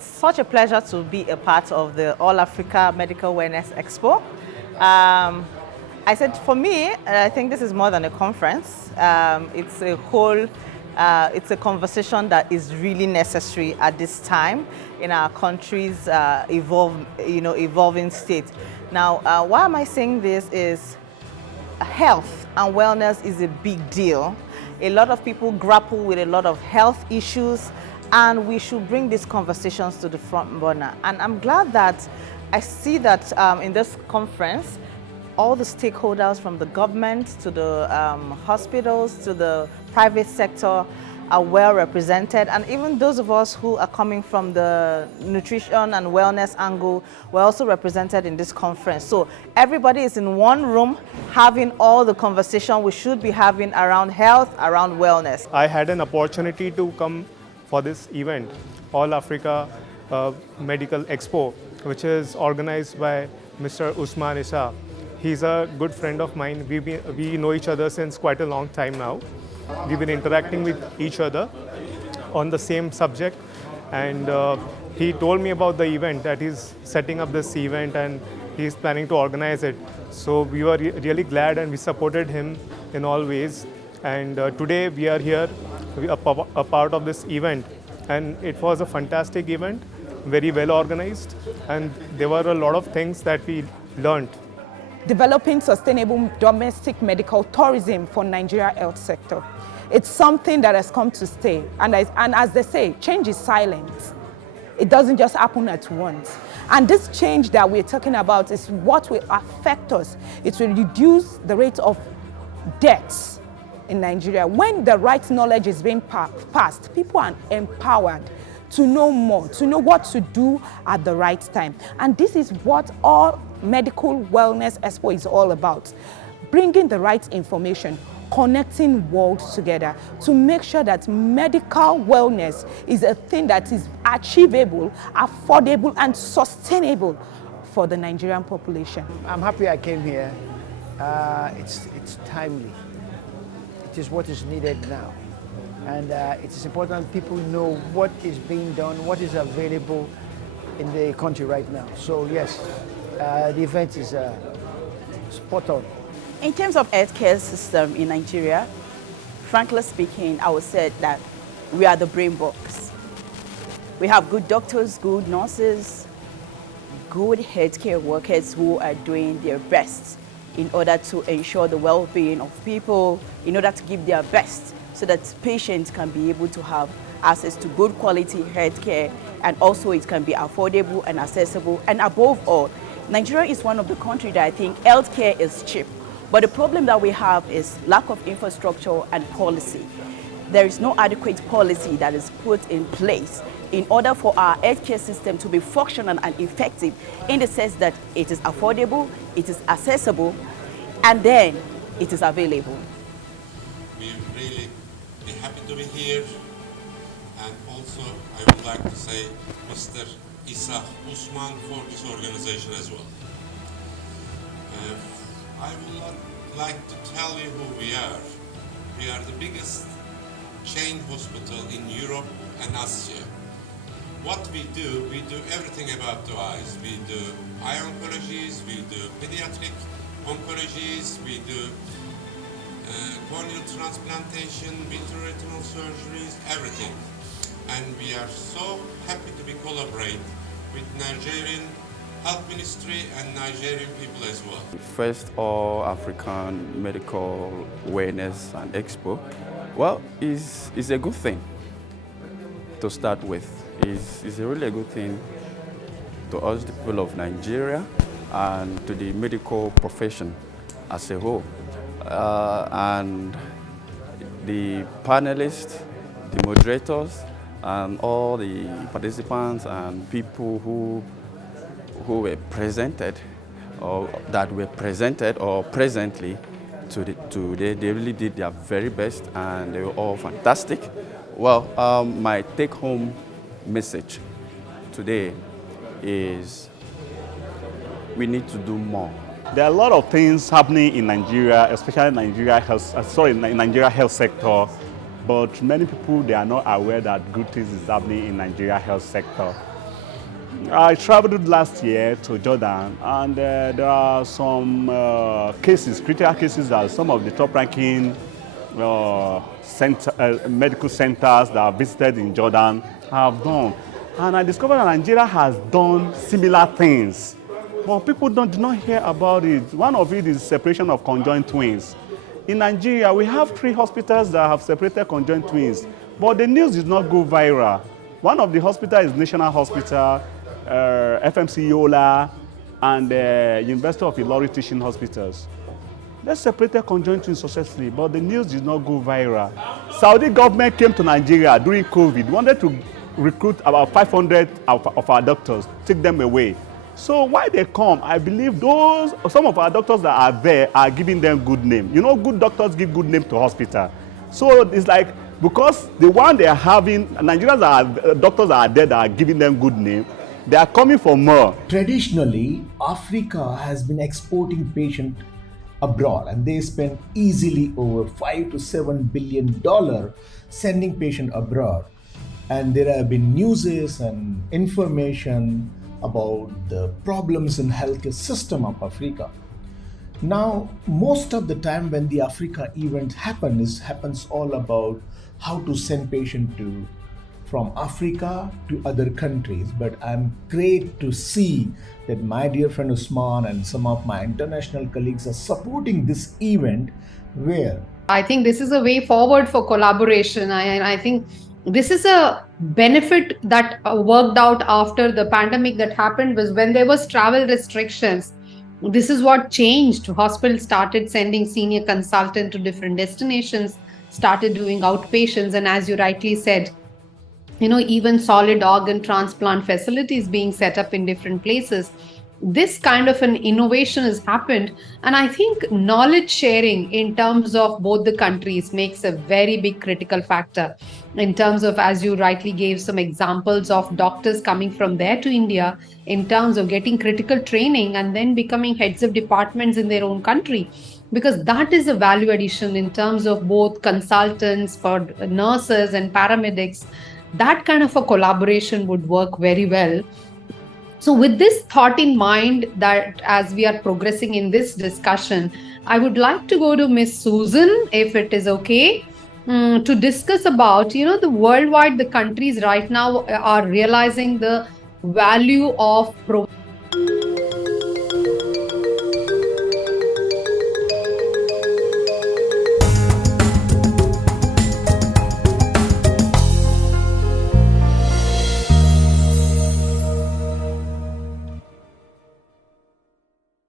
It's such a pleasure to be a part of the All Africa Medical Wellness Expo. I said, for me, I think this is more than a conference. It's a whole, it's a conversation that is really necessary at this time in our country's evolving state. Now, why am I saying this is health and wellness is a big deal. A lot of people grapple with a lot of health issues, and we should bring these conversations to the front burner. And I'm glad that I see that in this conference, all the stakeholders from the government to the hospitals to the private sector are well represented, and even those of us who are coming from the nutrition and wellness angle were also represented in this conference. So everybody is in one room having all the conversation we should be having around health, around wellness. I had an opportunity to come for this event, All Africa Medical Expo, which is organized by Mr. Usman Issa. He's a good friend of mine. We know each other since quite a long time now. We've been interacting with each other on the same subject, and he told me about the event, that he's setting up this event and he's planning to organize it. So we were really glad and we supported him in all ways. And today we are here, a part of this event, and it was a fantastic event, very well organized, and there were a lot of things that we learned. Developing sustainable domestic medical tourism for Nigeria health sector. It's something that has come to stay. And as they say, change is silent. It doesn't just happen at once. And this change that we're talking about is what will affect us. It will reduce the rate of deaths in Nigeria. When the right knowledge is being passed, people are empowered to know more, to know what to do at the right time. And this is what all Medical Wellness Expo is all about. Bringing the right information, connecting worlds together to make sure that medical wellness is a thing that is achievable, affordable, and sustainable for the Nigerian population. I'm happy I came here. It's timely. It is what is needed now. And it is important people know what is being done, what is available in the country right now. So yes, the event is spot on. In terms of healthcare system in Nigeria, frankly speaking, I would say that we are the brain box. We have good doctors, good nurses, good healthcare workers who are doing their best in order to ensure the well-being of people, in order to give their best so that patients can be able to have access to good quality healthcare, and also it can be affordable and accessible. And above all, Nigeria is one of the countries that I think healthcare is cheap. But the problem that we have is lack of infrastructure and policy. There is no adequate policy that is put in place in order for our healthcare system to be functional and effective, in the sense that it is affordable, it is accessible, and then it is available. We really be happy to be here, and also I would like to say Mr. Issa Usman for this organization as well. I would like to tell you who we are. We are the biggest chain hospital in Europe and Asia. What we do everything about the eyes. We do eye oncologies, we do pediatric oncologies, we do corneal transplantation, vitreoretinal surgeries, everything. And we are so happy to be collaborate with Nigerian Health Ministry and Nigerian people as well. First All African Medical Wellness and Expo, well, is a good thing to start with. It's a really good thing to us, the people of Nigeria, and to the medical profession as a whole. And the panelists, the moderators, and all the participants and people who were presented, or that were presented or presently today, they really did their very best, and they were all fantastic. Well, my take-home message today is we need to do more. There are a lot of things happening in Nigeria, especially Nigeria health sector, but many people, they are not aware that good things is happening in Nigeria health sector. I traveled last year to Jordan, and there are some cases, critical cases that some of the top-ranking medical centers that I visited in Jordan have done. And I discovered that Nigeria has done similar things, but people do not hear about it. One of it is separation of conjoined twins. In Nigeria, we have 3 hospitals that have separated conjoined twins, but the news did not go viral. One of the hospitals is National Hospital, FMC Yola, and University of Ilori Teaching Hospitals. They separated conjoined twins successfully, but the news did not go viral. Saudi government came to Nigeria during COVID, wanted to recruit about 500 of our doctors, take them away. So why they come, I believe some of our doctors that are there are giving them good name. You know, good doctors give good name to hospital. So it's like, because the one they are having, Nigerians doctors that are there that are giving them good name, they are coming for more. Traditionally, Africa has been exporting patients abroad, and they spend easily over $5 to $7 billion sending patients abroad. And there have been newses and information about the problems in healthcare system of Africa. Now, most of the time when the Africa event happens all about how to send patients from Africa to other countries. But I'm great to see that my dear friend Usman and some of my international colleagues are supporting this event, where I think this is a way forward for collaboration. I think this is a benefit that worked out after the pandemic that happened, was when there was travel restrictions. This is what changed. Hospitals started sending senior consultant to different destinations, started doing outpatients, and as you rightly said, even solid organ transplant facilities being set up in different places. This kind of an innovation has happened. And I think knowledge sharing in terms of both the countries makes a very big critical factor, in terms of, as you rightly gave some examples of doctors coming from there to India, in terms of getting critical training and then becoming heads of departments in their own country. Because that is a value addition in terms of both consultants, for nurses and paramedics. That kind of a collaboration would work very well. So with this thought in mind, that as we are progressing in this discussion, I would like to go to Miss Susan, if it is okay, to discuss about, the worldwide, the countries right now are realizing the value of providing